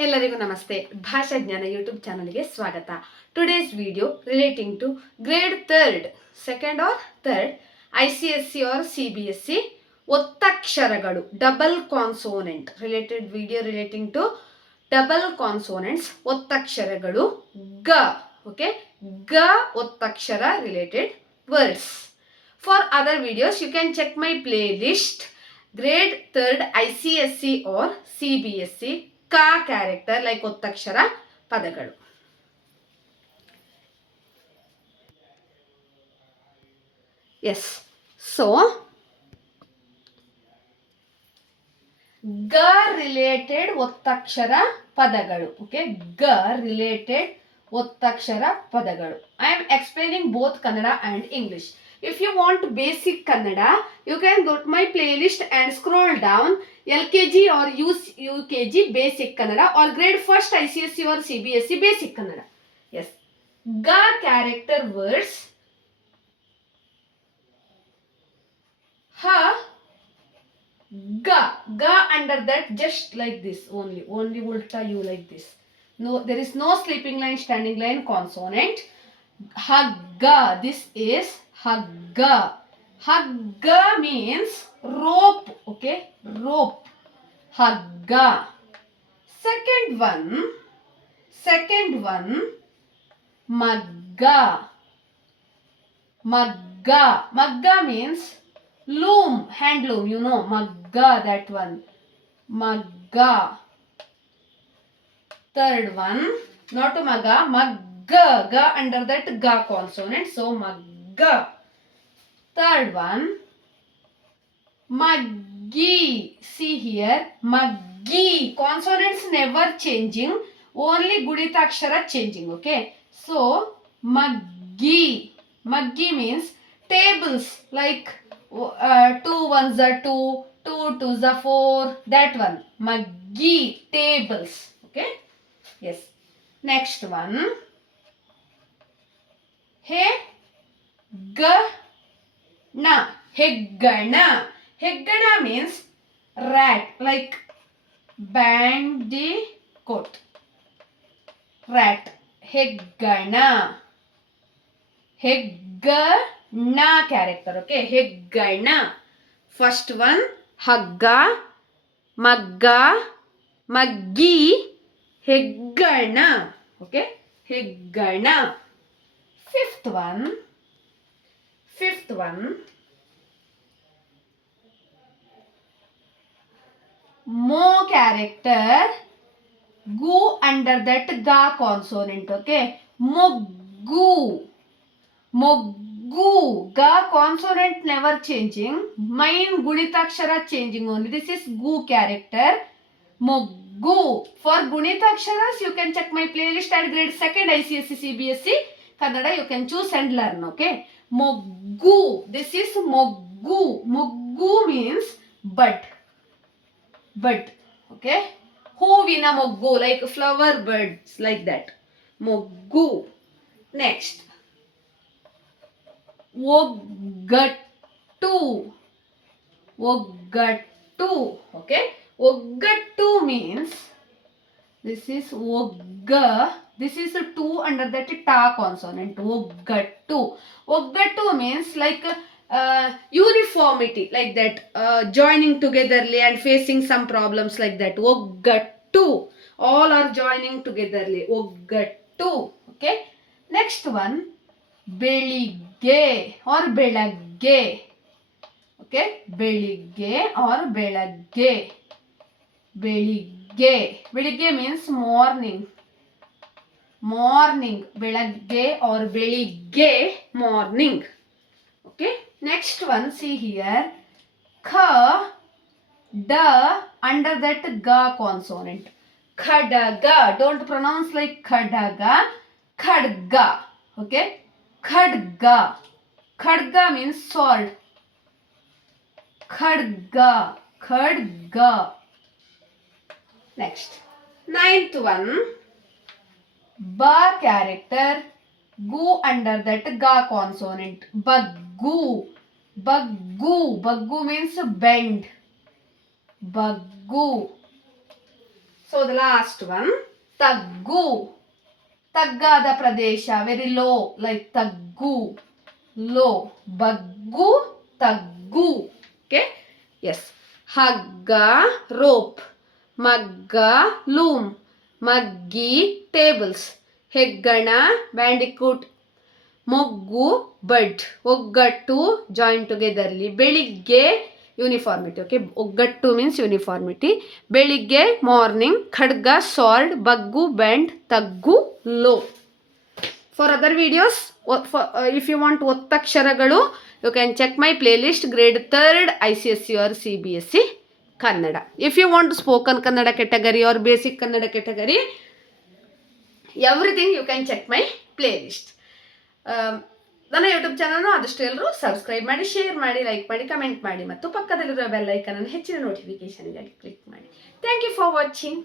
ಎಲ್ಲರಿಗೂ ನಮಸ್ತೆ. ಭಾಷಾ ಜ್ಞಾನ ಯೂಟ್ಯೂಬ್ ಚಾನಲ್ಗೆ ಸ್ವಾಗತ. Today's video relating to grade third, second or third ICSE or CBSE ಒತ್ತಕ್ಷರಗಳು, double consonant related video relating to double consonants, ಒತ್ತಕ್ಷರಗಳು ಗ. ಓಕೆ, ಗ ಒತ್ತಕ್ಷರ related words. For other videos you can check my playlist grade third ICSE or CBSE ಕ character like ಒತ್ತಕ್ಷರ ಪದಗಳು. Yes, so ಗ related ಒತ್ತಕ್ಷರ ಪದಗಳು. ಓಕೆ, ಗ ರಿಲೇಟೆಡ್ ಒತ್ತಕ್ಷರ ಪದಗಳು. I am explaining both Kannada and English. If you want basic Kannada, you can go to my playlist and scroll down LKG or UKG basic Kannada or grade first ICSE or CBSE basic Kannada. Yes. Ga character words. Ha. Ga. Ga under that just like this only. Only ulta you like this. No, there is no sleeping line, standing line, consonant. Hagga. This is Hagga. Hagga means rope. Okay, rope. Hagga. Second one, Magga. Magga. Magga means loom, handloom. You know, Magga, that one. Magga. Third one, not Magga, Magga. Ga under that ga consonant, so Magga. Third one, Maggi. See here, Maggi. Consonants never changing, only gudita akshara changing. Okay, so Maggi. Maggi means tables, like 2 ones are 2, 2 twos are 4, that one. Maggi, tables. Okay, yes. Next one, Heggana. Heggana. Heggana means rat, like bandicoot. Rat. Heggana. Heggana character. Okay, Heggana. First one, Hagga, Magga, Maggi, Heggana. Okay, Heggana. Fifth one, Mo character, gu under that ga consonant. Okay, Moggu. Moggu. Ga consonant never changing, main gunitakshara changing only. This is gu character, Moggu. For gunitaksharas you can check my playlist at grade 2nd ICSE CBSE Kannada. You can choose and learn. Okay, Moggu. This is Moggu. Moggu means bud. Bud. Okay, huvina moggu, like flower birds, like that. Moggu. Next, Oggattu. Oggattu. Okay, Oggattu means, this is Ogga. This is a 2 under that ta consonant. Oggattu. Oggattu means like uniformity, like that, joining togetherly and facing some problems, like that. Oggattu. All are joining togetherly. Oggattu. Okay. Next one, Beligge or Belagge. Okay, Beligge or Belagge. Beligge. Beligge means morning. Morning. Belagge or Beligge, morning. Okay, next one, see here, Kha, da under that ga consonant. Khadaga. Don't pronounce like khadaga. Khadga. Okay, Khadga. Khadga means sword. Khadga. Khadga. Next, ninth one, ba character, gu under that ga consonant. Baggu. Baggu. Baggu means bend. Baggu. So the last one ತಗ್ಗು. ತಗ್ಗಾದ ಪ್ರದೇಶ, very low, like ತಗ್ಗು, low. ಬಗ್ಗು, ತಗ್ಗು. Okay, yes. ಹಗ್ಗ, rope. ಮಗ್ಗ, loom. ಮಗ್ಗಿ, tables. ಹೆಗ್ಗಣ, ಬ್ಯಾಂಡಿಕೂಟ್. ಮೊಗ್ಗು, ಬಡ್. ಒಗ್ಗಟ್ಟು, ಜಾಯಿನ್ ಟುಗೆದರ್ಲಿ. ಬೆಳಿಗ್ಗೆ, ಯೂನಿಫಾರ್ಮಿಟಿ. ಓಕೆ, ಒಗ್ಗಟ್ಟು ಮೀನ್ಸ್ ಯೂನಿಫಾರ್ಮಿಟಿ. ಬೆಳಿಗ್ಗೆ, ಮಾರ್ನಿಂಗ್. ಖಡ್ಗ, ಸಾಲ್ಡ್. ಬಗ್ಗು, ಬೆಂಡ್. ತಗ್ಗು, low. For other videos, if you want ಒತ್ತಕ್ಷರಗಳು, you can check my playlist grade 3rd ICSE or CBSE Kannada. If you want spoken Kannada category or basic Kannada category, everything you can check my playlist. ನನ್ನ YouTube ಚಾನಲ್ನ ಆದಷ್ಟು ಎಲ್ಲರೂ subscribe ಮಾಡಿ, share ಮಾಡಿ, like ಮಾಡಿ, comment ಮಾಡಿ ಮತ್ತು ಪಕ್ಕದಲ್ಲಿರುವ ಬೆಲ್ ಐಕನ್ ಅನ್ನು ಹೆಚ್ಚಿನ ನೋಟಿಫಿಕೇಶನ್ಗಾಗಿ ಕ್ಲಿಕ್ ಮಾಡಿ. Thank you for watching.